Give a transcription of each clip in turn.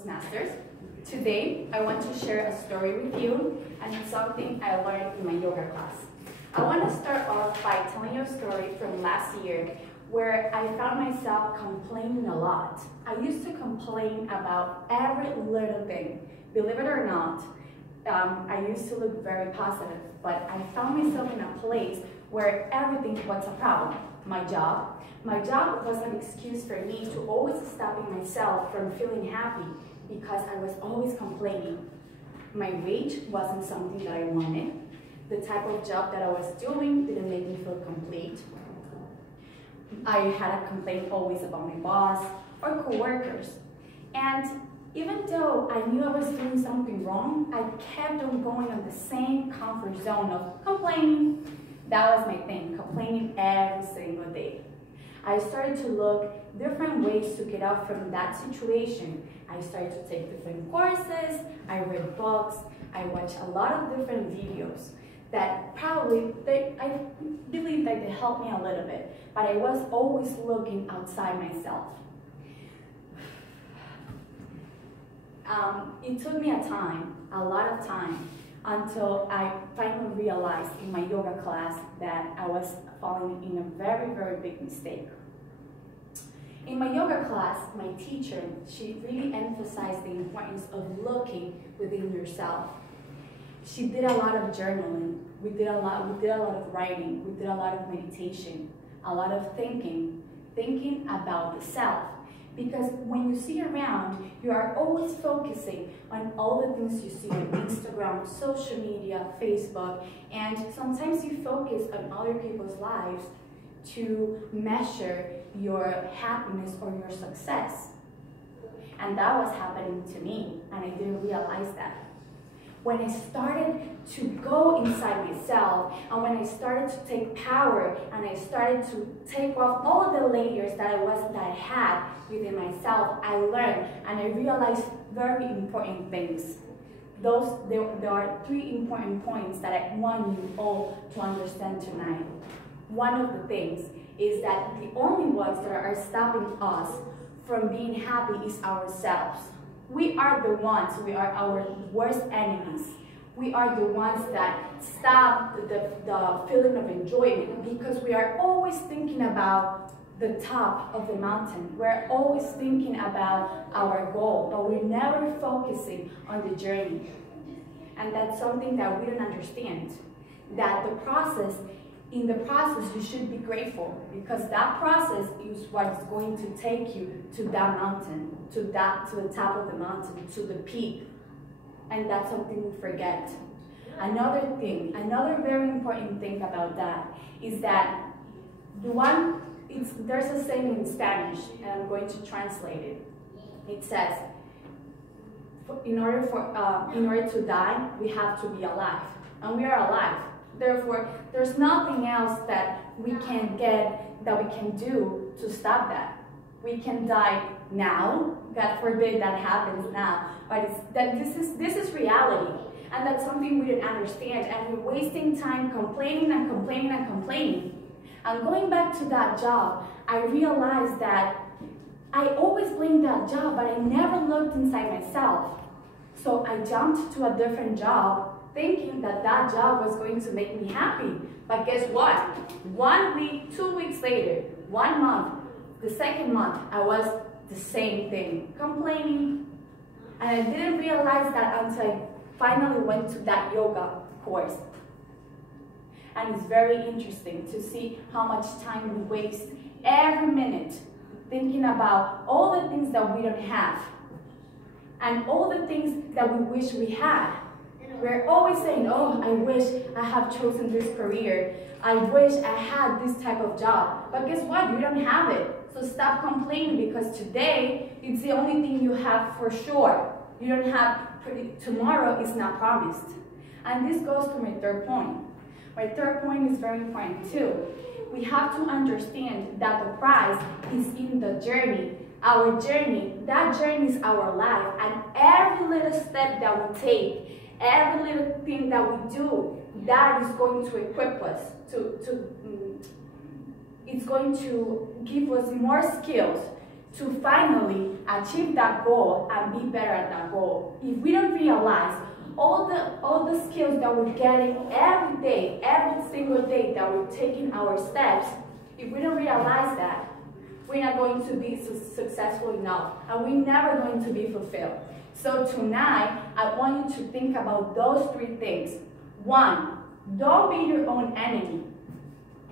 Toastmasters. Today, I want to share a story with you, and it's something I learned in my yoga class. I want to start off by telling you a story from last year where I found myself complaining a lot. I used to complain about every little thing. Believe it or not, I used to look very positive, but I found myself in a place where everything was a problem. My job was an excuse for me to always stopping myself from feeling happy because I was always complaining. My wage wasn't something that I wanted. The type of job that I was doing didn't make me feel complete. I had a complaint always about my boss or coworkers. And even though I knew I was doing something wrong, I kept on going on the same comfort zone of complaining. That was my thing, complaining every single day. I started to look different ways to get out from that situation. I started to take different courses, I read books, I watched a lot of different videos that I believe that they helped me a little bit, but I was always looking outside myself. It took me a lot of time, until I finally realized in my yoga class that I was falling in a very, very big mistake. In my yoga class, my teacher, she really emphasized the importance of looking within yourself. She did a lot of journaling, we did a lot of writing, we did a lot of meditation, a lot of thinking about the self. Because when you see around, you are always focusing on all the things you see on Instagram, social media, Facebook, and sometimes you focus on other people's lives to measure your happiness or your success. And that was happening to me, and I didn't realize that. When I started to go inside myself, and when I started to take power, and I started to take off all the layers that I had within myself, I learned and I realized very important things. There are 3 important points that I want you all to understand tonight. One of the things is that the only ones that are stopping us from being happy is ourselves. We are the ones, we are our worst enemies. We are the ones that stop the feeling of enjoyment because we are always thinking about the top of the mountain. We're always thinking about our goal, but we're never focusing on the journey. And that's something that we don't understand. That in the process, you should be grateful because that process is what is going to take you to that mountain, to the top of the mountain, to the peak. And that's something we forget. Another very important thing about that is that there's a saying in Spanish, and I'm going to translate it. It says, in order to die, we have to be alive, and we are alive. Therefore, there's nothing else that we can do to stop that. We can die now. God forbid that happens now. But this is reality. And that's something we didn't understand. And we're wasting time complaining and complaining and complaining. And going back to that job, I realized that I always blamed that job, but I never looked inside myself. So I jumped to a different job, thinking that job was going to make me happy. But guess what? 1 week, 2 weeks later, 1 month, the second month, I was the same thing, complaining. And I didn't realize that until I finally went to that yoga course. And it's very interesting to see how much time we waste every minute thinking about all the things that we don't have and all the things that we wish we had. We're always saying, oh, I wish I have chosen this career. I wish I had this type of job. But guess what? You don't have it. So stop complaining because today, it's the only thing you have for sure. You don't have, tomorrow is not promised. And this goes to my third point. My third point is very important too. We have to understand that the prize is in the journey. Our journey, that journey is our life. And every little step that we take, every little thing that we do, that is going to equip us it's going to give us more skills to finally achieve that goal and be better at that goal. If we don't realize all the skills that we're getting every day, every single day that we're taking our steps, if we don't realize that, we're not going to be successful enough, and we're never going to be fulfilled. So tonight, I want you to think about those 3 things. 1, don't be your own enemy.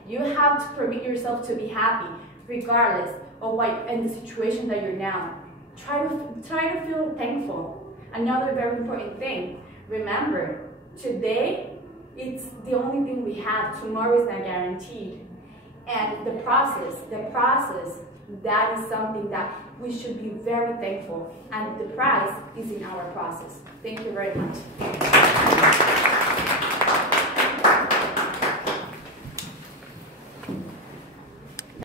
You have to permit yourself to be happy, regardless of what in the situation that you're now. Try to feel thankful. Another very important thing, remember, today, it's the only thing we have. Tomorrow is not guaranteed. And the process, that is something that we should be very thankful. And the prize is in our process. Thank you very much.